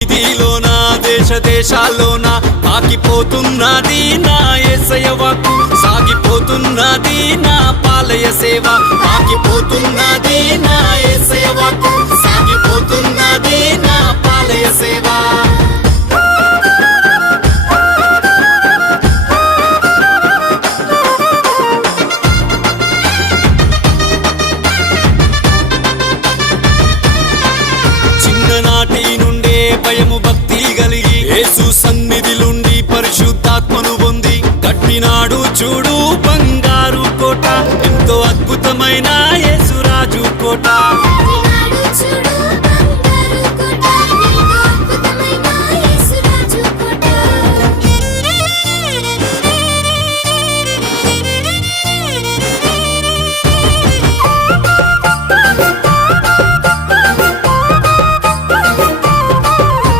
వీధిలోన దేశ దేశాల్లోన ఆగిపోతున్నది నా యేసయ్య వాక్కు, సాగిపోతున్నది నా పాలయ సేవ, ఆగిపోతున్నది నా యేసయ్య వాక్కు, సాగిపోతున్నది నా పాలయ సేవ. చిన్ననాటి నుండే భయము భక్తి కలిగి యేసు సన్నిధిలుండి పరిశుద్ధాత్మను పొంది కట్టినాడు చూడు బంగారు కోట, ఎంతో అద్భుతమైన